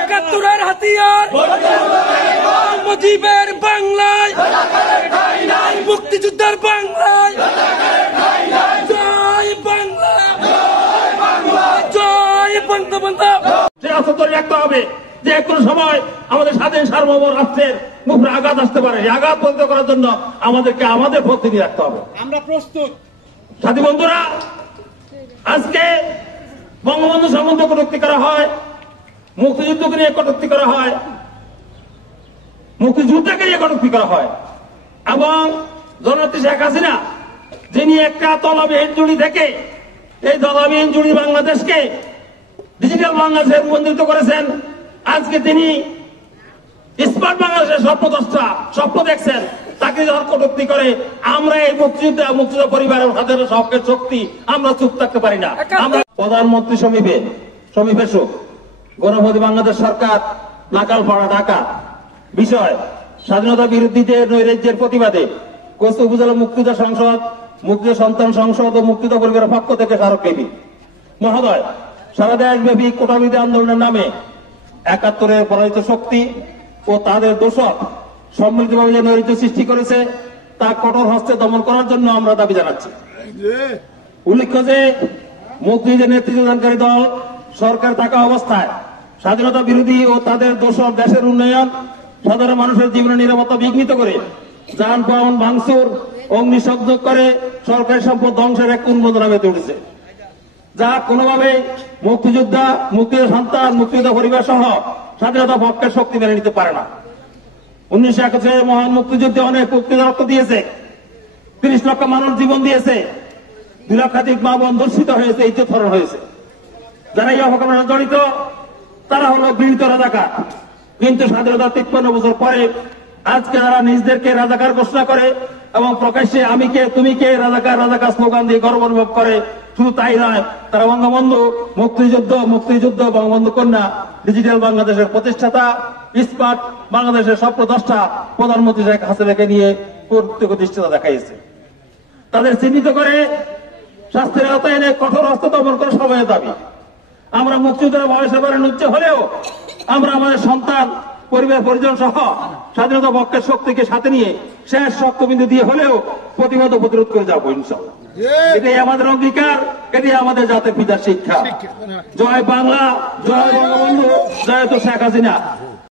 একাত্তরের হাতিয়ার মুজিবের বাংলায় মুক্তিযুদ্ধের বাংলায় জয় বাংলা জয় বঙ্গবন্ধু। যে আস্থা ধরে রাখতে হবে যে কোনো সময় আমাদের স্বাধীন সার্বভৌম রাষ্ট্রের মুখে আঘাত আসতে পারে। আঘাত বন্ধ করার জন্য আমাদেরকে আমাদের প্রস্তুতি রাখতে হবে। আমরা প্রস্তুত। সাথী বন্ধুরা, আজকে বঙ্গবন্ধু সম্বন্ধে কটূক্তি করা হয়, মুক্তিযুদ্ধকে নিয়ে কটূক্তি করা হয়, মুক্তিযুদ্ধকে নিয়ে কটূক্তি করা হয় এবং জননেত্রী শেখ হাসিনা যিনি একটা তলাবিহীন জুড়ি থেকে এই তলাবিহীন জুড়ি বাংলাদেশকে ডিজিটাল বাংলাদেশে রূপান্তরিত করেছেন। আজকে তিনি স্মার্ট বাংলাদেশের স্বপ্নদ্রষ্টা স্বপ্ন দেখছেন, তাকে যখন কটূক্তি করে আমরা এই মুক্তিযুদ্ধ পরিবারের হাতের সবকের শক্তি আমরা চুপ থাকতে পারি না। আমরা প্রধানমন্ত্রী সমীপেশক গণপতি বাংলাদেশ সরকার নাকালপাড়া ঢাকা বিষয় স্বাধীনতা বিরোধীদের নৈরাজ্যের প্রতিবাদে কোস্ত উপজেলা মুক্তিযোদ্ধা সংসদ, মুক্তিযোদ্ধা সন্তান সংসদ ও মুক্তিযোদ্ধা পরিবারের পক্ষ থেকে স্মারকলিপি। মহোদয়, সারা দেশব্যাপী কোটাবিরোধী আন্দোলনের নামে ৭১-এর পরাজিত শক্তি ও তাদের দোষক সম্মিলিতভাবে যে নৈরাজ্য সৃষ্টি করেছে তা কঠোর হস্তে দমন করার জন্য আমরা দাবি জানাচ্ছি। উল্লেখ্য যে মুক্তিযুদ্ধের নেতৃত্বদানকারী দল সরকার থাকা অবস্থায় স্বাধীনতা বিরোধী ও তাদের দোষক দেশের উন্নয়ন, সাধারণ মানুষের জীবনের নিরাপত্তা বিঘ্নিত করে যানবাহন ভাঙচুর, অগ্নিসংযোগ করে সরকারি সম্পদ ধ্বংসের এক উন্মোদনা মেতে উঠেছে, যা কোনোভাবে মুক্তিযোদ্ধা, মুক্তিযোদ্ধা সন্তান, মুক্তিযোদ্ধা পরিবার সহ স্বাধীনতা পক্ষের শক্তি মেনে নিতে পারে না। ১৯৭১ মহান মুক্তিযুদ্ধে অনেক মুক্তিযোদ্ধা রক্ত দিয়েছে, ৩০ লক্ষ মানুষ জীবন দিয়েছে, ২ লক্ষাধিক মা বোন ধর্ষিত হয়েছে, ইজ্জত হরণ হয়েছে। যারা এই অপকর্মের জড়িত তারা হলো গৃহীত রাজাকার। কিন্তু স্বাধীনতা ৫৩ বছর পরে আজকে যারা নিজেদেরকে রাজাকার ঘোষণা করে এবং প্রকাশ্যে আমি কে তুমি কে রাজাকার রাজাকার স্লোগান দিয়ে গর্ব অনুভব করে, শুধু তাই নয়, তারা বঙ্গবন্ধু, মুক্তিযুদ্ধ বঙ্গবন্ধু কন্যা, ডিজিটাল বাংলাদেশের প্রতিষ্ঠাতা, স্মার্ট বাংলাদেশের স্বপ্নদ্রষ্টা প্রধানমন্ত্রী শেখ হাসিনাকে নিয়ে প্রতিষ্ঠাতা দেখাইছে। তাদের চিহ্নিত করে শাস্তির আওতায় এনে কঠোর হস্তে দমন করে সবাই দাবি। আমরা মুক্তিযুদ্ধের বয়সে উচ্চ হলেও আমরা আমাদের সন্তান, পরিবার পরিজন সহ স্বাধীনতা পক্ষের শক্তিকে সাথে নিয়ে শেষ শক্তবিন্দু দিয়ে হলেও প্রতিবাদ প্রতিরোধ করে যাবো ইনশাআল্লাহ। এটাই আমাদের অঙ্গীকার, এটাই আমাদের জাতির পিতার শিক্ষা। জয় বাংলা, জয় বঙ্গবন্ধু, জয় তো শেখ হাসিনা।